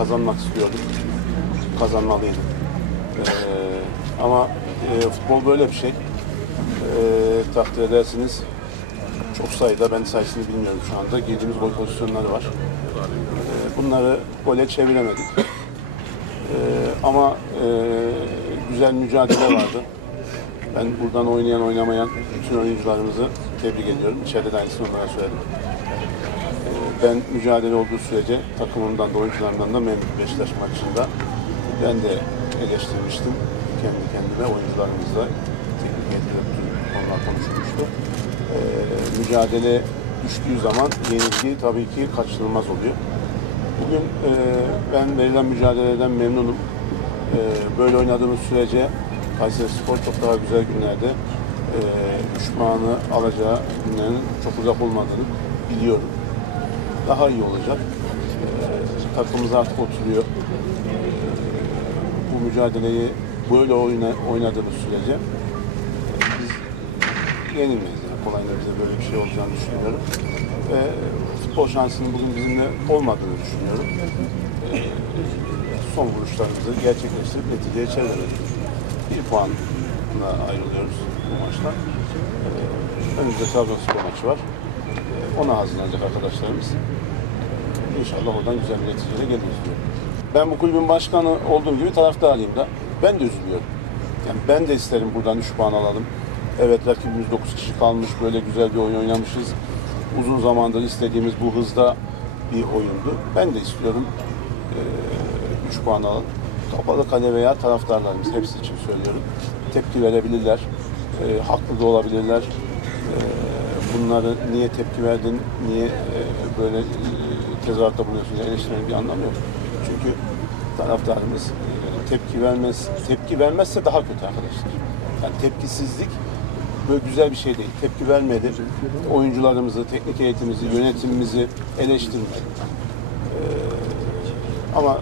kazanmak istiyordum. Kazanmalıydım. Ee, ama e, futbol böyle bir şey. Ee, takdir edersiniz çok sayıda, ben sayısını bilmiyorum şu anda, girdiğimiz gol pozisyonları var. Ee, bunları gole çeviremedik. Ee, ama e, güzel mücadele vardı. Ben buradan oynayan oynamayan bütün oyuncularımızı tebrik ediyorum. İçeride de aynısını onlara söyledim. Ee, ben mücadele olduğu sürece takımımdan da oyuncularımdan da memnun Beşiktaş maçında. Ben de eleştirmiştim kendi kendime oyuncularımızla. Teknik heyetle bütün konular konuşulmuştu. Ee, mücadele düştüğü zaman yenilgi tabii ki kaçınılmaz oluyor. Bugün e, ben verilen mücadeleden memnunum. E, böyle oynadığımız sürece Kayseri Spor çok daha güzel günlerde e, puanı alacağı günlerin çok uzak olmadığını biliyorum. Daha iyi olacak. E, takımımız artık oturuyor. E, bu mücadeleyi böyle oyna, oynadığımız sürece e, biz yenilmeyiz. Yani kolay da bize böyle bir şey olacağını düşünüyorum. Ve futbol şansının bugün bizimle olmadığını düşünüyorum. Ee, son vuruşlarımızı gerçekleştirip neticeye çeviremedik. Bir puanla ayrılıyoruz bu maçtan. Ee, önümüzde Trabzonspor maçı var. Ee, ona hazırlanacak arkadaşlarımız. Ee, İnşallah oradan güzel bir neticeyle geliriz diyorum. Ben bu kulübün başkanı olduğum gibi taraftarıyım da. Ben de üzülüyorum. Yani ben de isterim buradan 3 puan alalım. Evet rakibimiz 9 kişi kalmış. Böyle güzel bir oyun oynamışız. Uzun zamandır istediğimiz bu hızda bir oyundu. Ben de istiyorum 3 puan alalım. Kapalı kale veya taraftarlarımız hepsi için söylüyorum. Tepki verebilirler. E, haklı da olabilirler. E, bunları niye tepki verdin, niye e, böyle e, tezahüratta bulunuyorsun eleştirmenin bir anlamı yok. Çünkü taraftarımız e, tepki vermez, tepki vermezse daha kötü arkadaşlar. Yani tepkisizlik böyle güzel bir şey değil. Tepki vermedi. Oyuncularımızı, teknik heyetimizi, yönetimimizi eleştirmedi. Ee, ama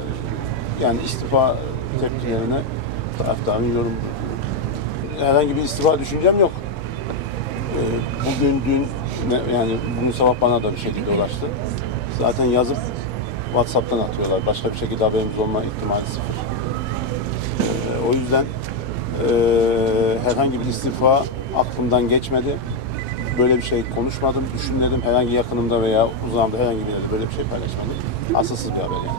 yani istifa tepkilerine taraftarın yorum herhangi bir istifa düşüncem yok. Ee, bugün, dün yani bugün sabah bana da bir şekilde ulaştı. Zaten yazıp WhatsApp'tan atıyorlar. Başka bir şekilde haberimiz olma ihtimali sıfır. Ee, o yüzden e, herhangi bir istifa aklımdan geçmedi. Böyle bir şey konuşmadım, düşünmedim. Herhangi yakınımda veya uzağımda herhangi bir yerde böyle bir şey paylaşmadım. Asılsız bir haber yani.